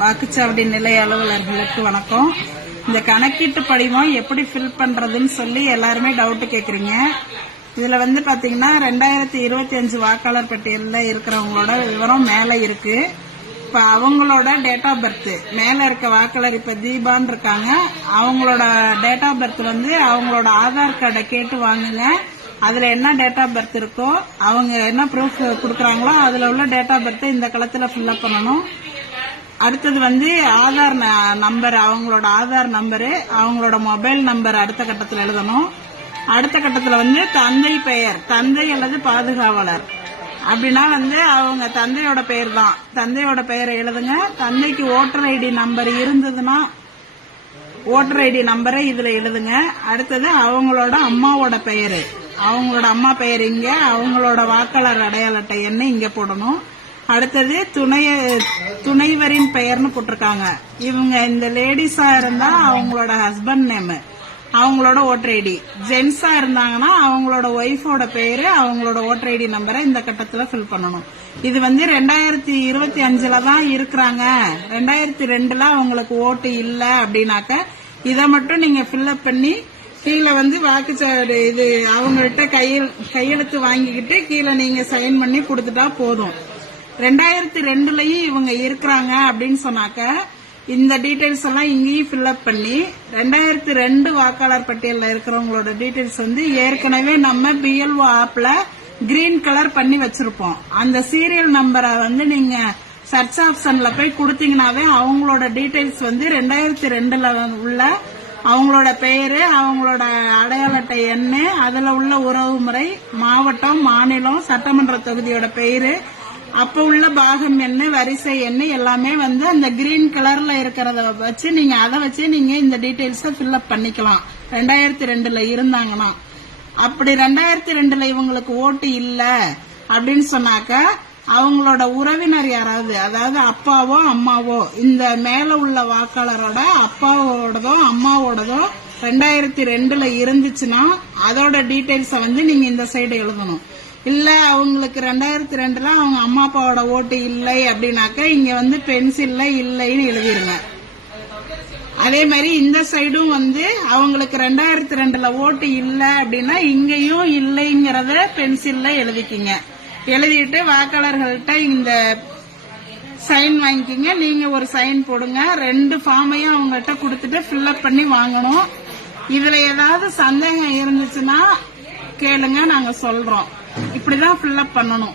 வாக்குச்சாவடி நிலைய அலுவலர்களுக்கு வணக்கம். இந்த கணக்கீட்டு படிவம் எப்படி ஃபில் பண்றதுன்னு சொல்லி எல்லாருமே டவுட் கேக்குறீங்க. இதுல பாத்தீங்கன்னா 2025 வாக்காளர் பட்டியல்ல இருக்கிறவங்களோட விவரம் மேல இருக்கு. இப்ப அவங்களோட டேட் ஆஃப் பர்த் மேல இருக்க வாக்காளர் இப்ப தீபான்னு இருக்காங்க. அவங்களோட டேட் ஆஃப் பர்த் அவங்களோட ஆதார் கார்டை கேட்டு வாங்குங்க. அதுல என்ன டேட் ஆஃப் பர்த் இருக்கோ அவங்க என்ன ப்ரூஃப் கொடுக்கறாங்களோ அதுல உள்ள டேட் ஆஃப் பர்த் இந்த களத்துல ஃபில் அப் பண்ணணும். அடுத்தது ஆதார் நம்பர், அவங்களோட ஆதார் நம்பரு, அவங்களோட மொபைல் நம்பர் அடுத்த கட்டத்தில் எழுதணும். அடுத்த கட்டத்தில் தந்தை பெயர், தந்தை அல்லது பாதுகாவலர் அப்படின்னா அவங்க தந்தையோட பெயர் தான். தந்தையோட பெயரை எழுதுங்க. தந்தைக்கு ஓட்டர் ஐடி நம்பர் இருந்ததுன்னா ஓட்டர் ஐடி நம்பரை இதுல எழுதுங்க. அடுத்தது அவங்களோட அம்மாவோட பெயரு, அவங்களோட அம்மா பெயர் இங்க, அவங்களோட வாக்காளர் அடையாள அட்டை எண்ணை இங்க போடணும். அடுத்தது துணைவரின் பெயர்னு போட்டிருக்காங்க. இவங்க இந்த லேடிஸா இருந்தா அவங்களோட ஹஸ்பண்ட் நேம், அவங்களோட ஓட்டர் ஐடி. ஜென்ஸா இருந்தாங்கன்னா அவங்களோட ஒய்ஃபோட பெயரு, அவங்களோட ஓட்டர் ஐடி நம்பரை இந்த கட்டத்துல ஃபில் பண்ணணும். இது 2025 தான் இருக்கிறாங்க. 2002 அவங்களுக்கு ஓட்டு இல்ல அப்படின்னாக்க இதை மட்டும் நீங்க ஃபில் அப் பண்ணி கீழே வாக்குச்சாவடி இது அவங்கள்ட்ட கையெழுத்து வாங்கிக்கிட்டு கீழே நீங்க சைன் பண்ணி கொடுத்துட்டா போதும். 2002லயும் இவங்க இருக்கிறாங்க அப்படின்னு சொன்னாக்க இந்த டீடைல்ஸ் எல்லாம் இங்கேயும் ஃபில் அப் பண்ணி 2002 வாக்காளர் பட்டியலில் இருக்கிறவங்களோட டீடைல்ஸ் ஏற்கனவே நம்ம BLO ஆப்ல கிரீன் கலர் பண்ணி வச்சிருப்போம். அந்த சீரியல் நம்பரை நீங்க சர்ச் ஆப்ஷன்ல போய் கொடுத்தீங்கன்னாவே அவங்களோட டீடைல்ஸ் 2002ல உள்ள அவங்களோட பெயரு, அவங்களோட அடையாள அட்டை எண், அதுல உள்ள உறவு முறை, மாவட்டம், மாநிலம், சட்டமன்ற தொகுதியோட பெயரு, அப்ப உள்ள பாகம் எண்ணு, வரிசை எண்ணு எல்லாமே அந்த கிரீன் கலர்ல இருக்கிறத வச்சு நீங்க அதை வச்சு நீங்க இந்த டீடைல்ஸ் ஃபில் அப் பண்ணிக்கலாம். 2002ல இருந்தாங்கன்னா. அப்படி 2002ல இவங்களுக்கு ஓட்டு இல்ல அப்படின்னு சொன்னாக்க அவங்களோட உறவினர் யாராவது, அதாவது அப்பாவோ அம்மாவோ, இந்த மேல உள்ள வாக்காளரோட அப்பாவோடதோ அம்மாவோடதோ 2002ல இருந்துச்சுன்னா அதோட டீடைல்ஸ நீங்க இந்த சைடு எழுதணும். இல்ல அவங்களுக்கு 2002ல அவங்க அம்மா அப்பாவோட ஓட்டு இல்லை அப்படின்னாக்க இங்க பென்சில்ல இல்லைன்னு எழுதிருங்க. அதே மாதிரி இந்த சைடும் அவங்களுக்கு 2002ல ஓட்டு இல்ல அப்படின்னா இங்கேயும் இல்லைங்கிறத பென்சில்ல எழுதிக்கிங்க. எழுதிட்டு வாக்காளர்கள்ட்ட இந்த சைன் வாங்கிக்கிங்க. நீங்க ஒரு சைன் போடுங்க. 2 ஃபார்மையும் அவங்ககிட்ட கொடுத்துட்டு ஃபில் அப் பண்ணி வாங்கணும். இதுல ஏதாவது சந்தேகம் இருந்துச்சுன்னா கேளுங்க, நாங்க சொல்றோம். இப்படிதான் ஃபில் அப் பண்ணணும்.